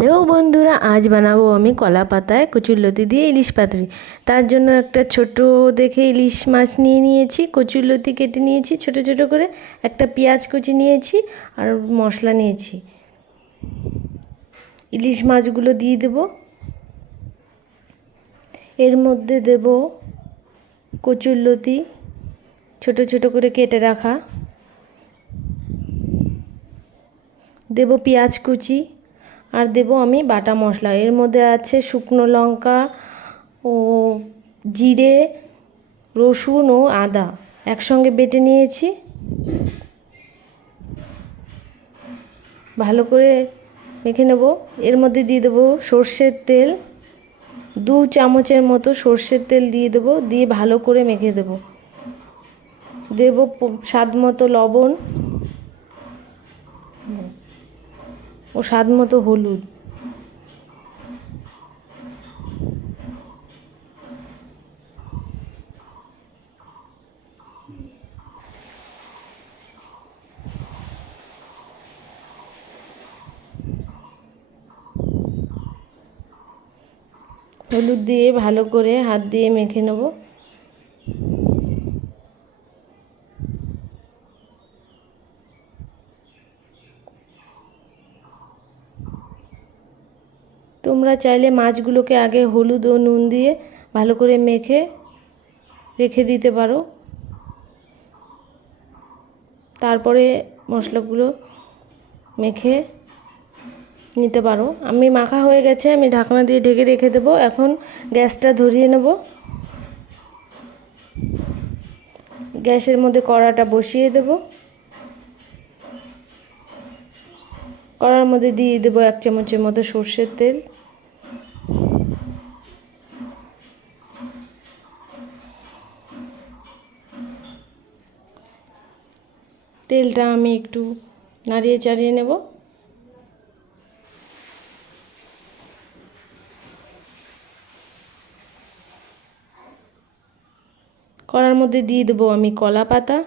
Hello বন্ধুরা, আজ বানাবো আমি কলা পাতায় কচুরলতি দিয়ে ইলিশ পাতুরি। তার জন্য একটা ছোট দেখে ইলিশ মাছ নিয়ে নিয়েছি, কচুরলতি কেটে নিয়েছি ছোট ছোট করে, একটা পেঁয়াজ কুচি নিয়েছি আর মশলা নিয়েছি। ইলিশ মাছগুলো দিয়ে দেব, এর মধ্যে দেব কচুরলতি ছোট ছোট করে কেটে রাখা, দেব পেঁয়াজ কুচি আর দেব আমি বাটা মশলা। এর মধ্যে আছে শুকনো লঙ্কা ও জিরে, রসুন ও আদা একসঙ্গে বেটে নিয়েছি। ভালো করে মেখে নেব। এর মধ্যে দিয়ে দেবো সর্ষের তেল, 2 চামচের মতো সর্ষের তেল দিয়ে দেবো, দিয়ে ভালো করে মেখে দেব। দেব স্বাদ মতো লবণ ও স্বাদ মতো হলুদ। হলুদ দিয়ে ভালো করে হাত দিয়ে মেখে নেব। তোমরা চাইলে মাছগুলোকে আগে হলুদ ও নুন দিয়ে ভালো করে মেখে রেখে দিতে পারো, তারপরে মশলাগুলো মেখে নিতে পারো। আমি মাখা হয়ে গেছে, আমি ঢাকনা দিয়ে ঢেকে রেখে দেবো। এখন গ্যাসটা ধরিয়ে নেব। গ্যাসের মধ্যে কড়াটা বসিয়ে দেব। কড়ার মধ্যে দিয়ে দেবো 1 চামচের মতো সর্ষের তেল। তেলটা আমি একটু নাড়িয়ে চাড়িয়ে নেব। কড়ার মধ্যে দিয়ে দেবো আমি কলা পাতা,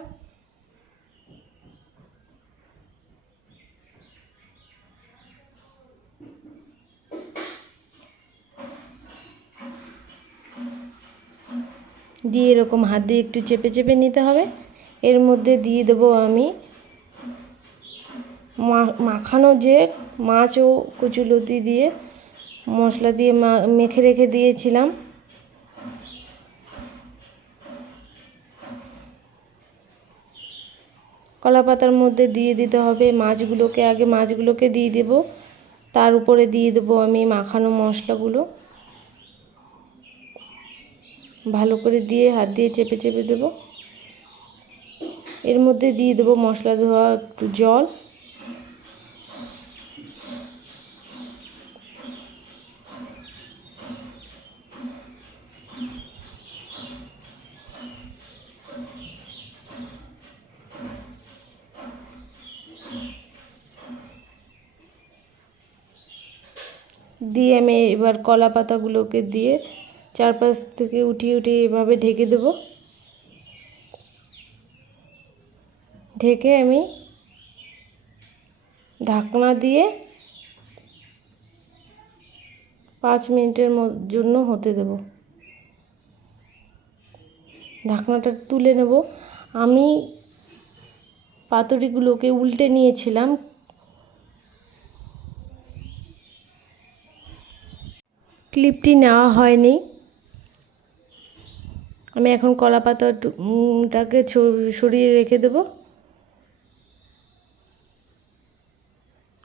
দিয়ে এরকম হাত দিয়ে একটু চেপে চেপে নিতে হবে। এর মধ্যে দিয়ে দেবো আমি মাখানো যে মাছ ও কচুরলতি দিয়ে মশলা দিয়ে মেখে রেখে দিয়েছিলাম। কলা পাতার মধ্যে দিয়ে দিতে হবে মাছগুলোকে, আগে মাছগুলোকে দিয়ে দেব, তার উপরে দিয়ে দেবো আমি মাখানো মশলাগুলো। ভালো করে দিয়ে হাত দিয়ে চেপে চেপে দেব। এর মধ্যে দিয়ে দেবো মশলা ধোয়া একটু জল, দিয়ে আমি এবার কলা পাতাগুলোকে দিয়ে চারপাশ থেকে উঠিয়ে উঠিয়ে এভাবে ঢেকে দেব। ঢেকে আমি ঢাকনা দিয়ে 5 মিনিটের জন্য হতে দেব। ঢাকনাটা তুলে নেব। আমি পাতুরিগুলোকে উল্টে নিয়েছিলাম, ক্লিপটি নেওয়া হয়নি। আমি এখন কলা পাতাটাকে সরিয়ে রেখে দেব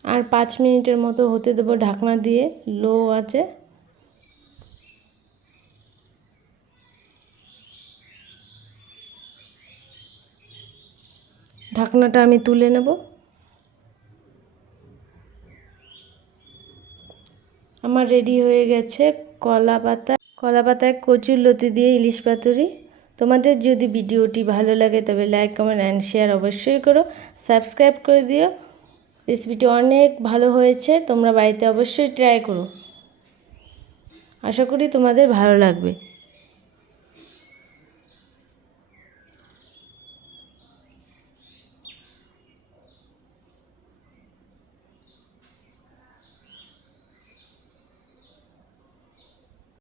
আর 5 মিনিটের মতো হতে দেব ঢাকনা দিয়ে লো আছে। ঢাকনাটা আমি তুলে নেব। আমার রেডি হয়ে গেছে কলা পাতায় কচুরলতি দিয়ে ইলিশ পাতুরি। তোমাদের যদি ভিডিওটি ভালো লাগে তবে লাইক, কমেন্ট অ্যান্ড শেয়ার অবশ্যই করো। সাবস্ক্রাইব করে দিও। রেসিপিটি অনেক ভালো হয়েছে, তোমরা বাড়িতে অবশ্যই ট্রাই করো। আশা করি তোমাদের ভালো লাগবে।